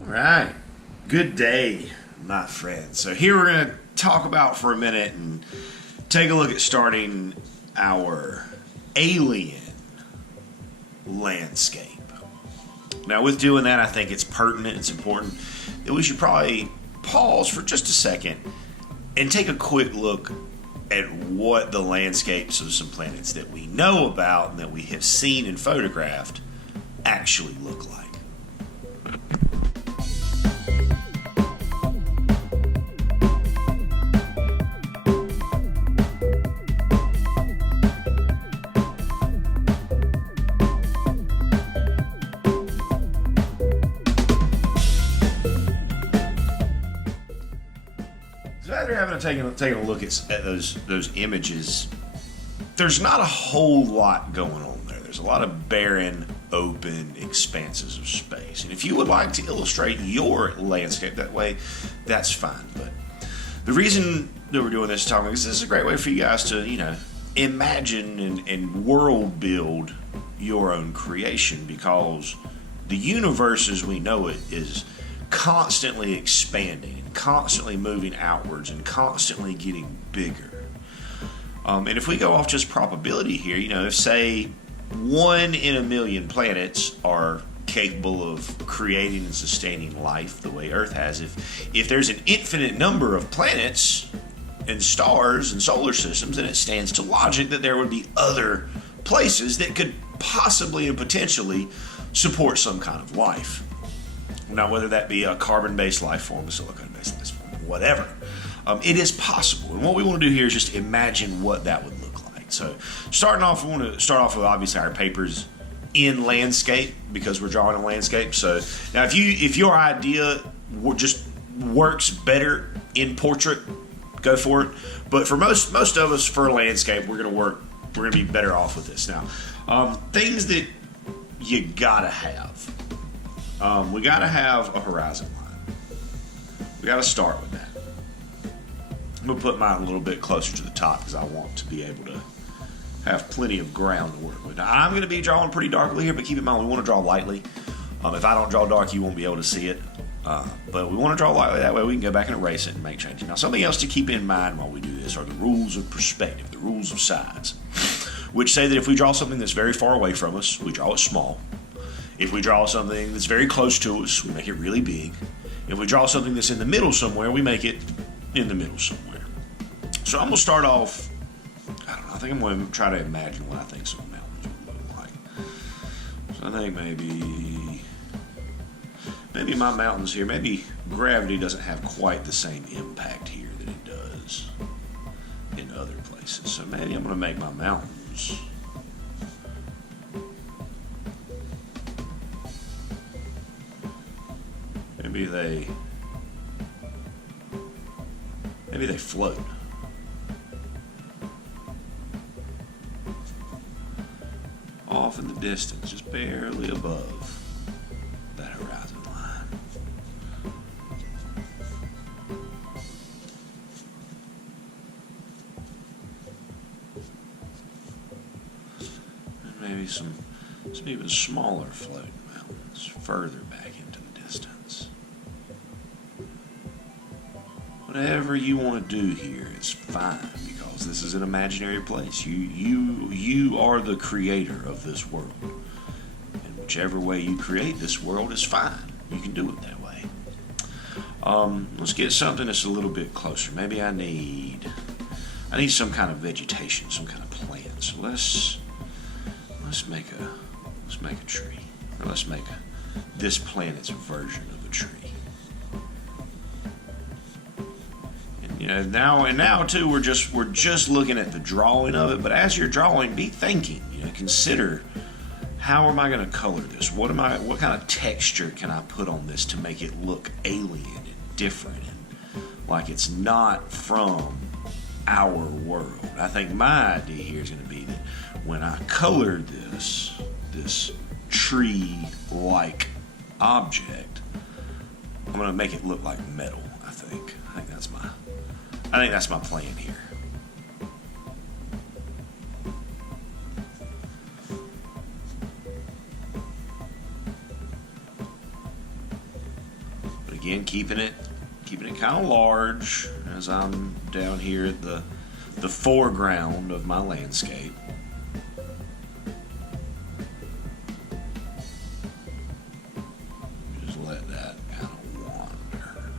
All right. Good day, my friends. So, here we're going to talk about for a minute and take a look at starting our alien landscape. Now, with doing that, I think it's pertinent, it's important that we should probably pause for just a second and take a quick look at what the landscapes of some planets that we know about and that we have seen and photographed actually look like. So after having taking a look at those images, there's not a whole lot going on there. There's a lot of barren, open expanses of space. And if you would like to illustrate your landscape that way, that's fine. But the reason that we're doing this talking is this is a great way for you guys to, imagine and world build your own creation, because the universe as we know it is constantly expanding, constantly moving outwards, and constantly getting bigger. And if we go off just probability here, if say 1 in a million planets are capable of creating and sustaining life the way Earth has, if there's an infinite number of planets and stars and solar systems, then it stands to logic that there would be other places that could possibly and potentially support some kind of life. Now, whether that be a carbon-based life form, a silicon-based life form, whatever, it is possible. And what we want to do here is just imagine what that would look like. So, starting off, we want to start off with obviously our papers in landscape, because we're drawing a landscape. So, now if your idea just works better in portrait, go for it. But for most of us, for a landscape, we're going to be better off with this. Now, things that you gotta have. We got to have a horizon line. We got to start with that. I'm going to put mine a little bit closer to the top because I want to be able to have plenty of ground to work with. Now, I'm going to be drawing pretty darkly here, but keep in mind we want to draw lightly. If I don't draw dark, you won't be able to see it. But we want to draw lightly. That way we can go back and erase it and make changes. Now, something else to keep in mind while we do this are the rules of perspective, the rules of size, which say that if we draw something that's very far away from us, we draw it small. If we draw something that's very close to us, we make it really big. If we draw something that's in the middle somewhere, we make it in the middle somewhere. So I'm going to start off, I think I'm going to try to imagine what I think some mountains would look like. So I think maybe my mountains here, maybe gravity doesn't have quite the same impact here that it does in other places. So maybe I'm going to make my mountains maybe they float. Off in the distance, just barely above that horizon line. And maybe some even smaller floating mountains further back into the distance. Whatever you want to do here is fine, because this is an imaginary place. You are the creator of this world. And whichever way you create this world is fine. You can do it that way. Let's get something that's a little bit closer. Maybe I need some kind of vegetation, some kind of plant. So let's make a tree. Or let's make this planet's version of a tree. Now too, we're just looking at the drawing of it. But as you're drawing, be thinking. Consider, how am I going to color this? What kind of texture can I put on this to make it look alien and different and like it's not from our world? I think my idea here is going to be that when I color this tree-like object, I'm going to make it look like metal. I think that's my plan here. Again, keeping it kind of large as I'm down here at the foreground of my landscape. Just let that kind of wander.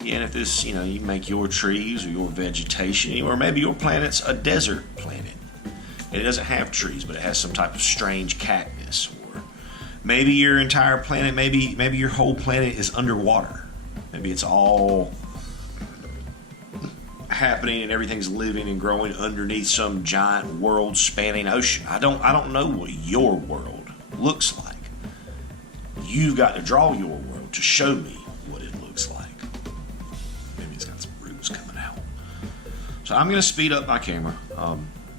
Again, if this, you make your trees or your vegetation, or maybe your planet's a desert planet. And it doesn't have trees, but it has some type of strange cactus. Or maybe your entire planet, maybe your whole planet is underwater. Maybe it's all happening and everything's living and growing underneath some giant world-spanning ocean. I don't know what your world looks like. You've got to draw your world to show me what it looks like. Maybe it's got some roots coming out. So I'm going to speed up my camera,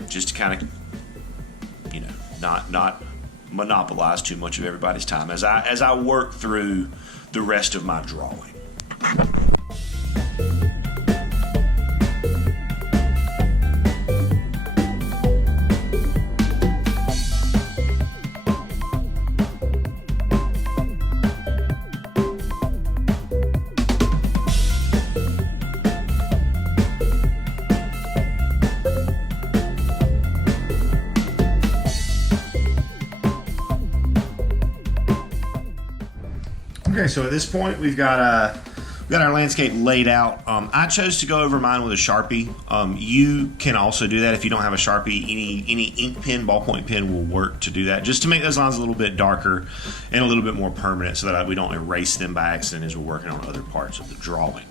just to kind of, not monopolize too much of everybody's time as I work through the rest of my drawing. Okay, so at this point we've got our landscape laid out. I chose to go over mine with a Sharpie. You can also do that if you don't have a Sharpie. Any ink pen, ballpoint pen will work to do that, just to make those lines a little bit darker and a little bit more permanent, so that we don't erase them by accident as we're working on other parts of the drawing.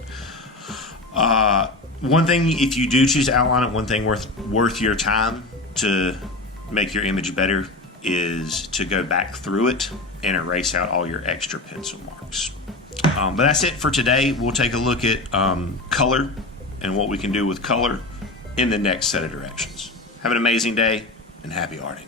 One thing, if you do choose to outline it, one thing worth your time to make your image better is to go back through it and erase out all your extra pencil marks. But that's it for today. We'll take a look at color and what we can do with color in the next set of directions. Have an amazing day and happy arting.